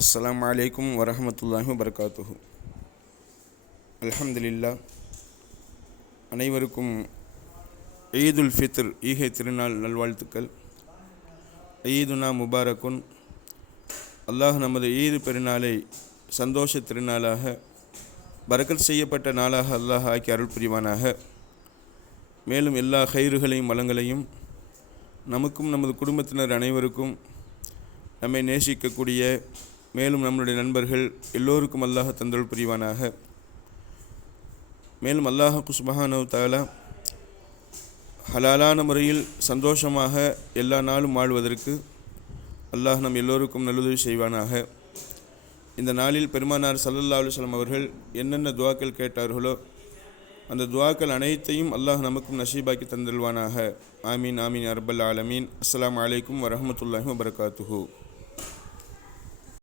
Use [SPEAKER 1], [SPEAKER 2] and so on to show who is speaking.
[SPEAKER 1] அஸ்ஸலாமு அலைக்கும் வரஹமத்துல்லாஹி வபரகாத்துஹு. அல்ஹம்துலில்லா அனைவருக்கும் ஈதுல் ஃபித்ர் ஈகை திருநாள் நல்வாழ்த்துக்கள். ஈதுனா முபாரக்குன். அல்லாஹ் நமது ஈது பெருநாளை சந்தோஷ திருநாளாக பறக்கல் செய்யப்பட்ட நாளாக அல்லாஹ் ஆக்கி அருள் புரிவானாக. மேலும் எல்லா கயிறுகளையும் வளங்களையும் நமக்கும் நமது குடும்பத்தினர் அனைவருக்கும் நம்மை நேசிக்கக்கூடிய மேலும் நம்முடைய நண்பர்கள் எல்லோருக்கும் அல்லாஹ் தந்தல் புரிவானாக. மேலும் அல்லாஹ் குஸ்மஹானவ் தாலா ஹலாலான முறையில் சந்தோஷமாக எல்லா நாளும் வாழ்வதற்கு அல்லாஹ் நம் எல்லோருக்கும் நல்லுதவி செய்வானாக. இந்த நாளில் பெருமானார் சல்லல்லா அலுவலம் அவர்கள் என்னென்ன துவாக்கள் கேட்டார்களோ அந்த துவாக்கள் அனைத்தையும் அல்லாஹ் நமக்கும் நசீபாக்கி தந்தல்வானாக ஆமீன் ஆமீன் அரபல் ஆலமீன். அஸ்லாம் அலைக்கும் வரஹமத்துல்லாஹி வபர்காத்துஹூ.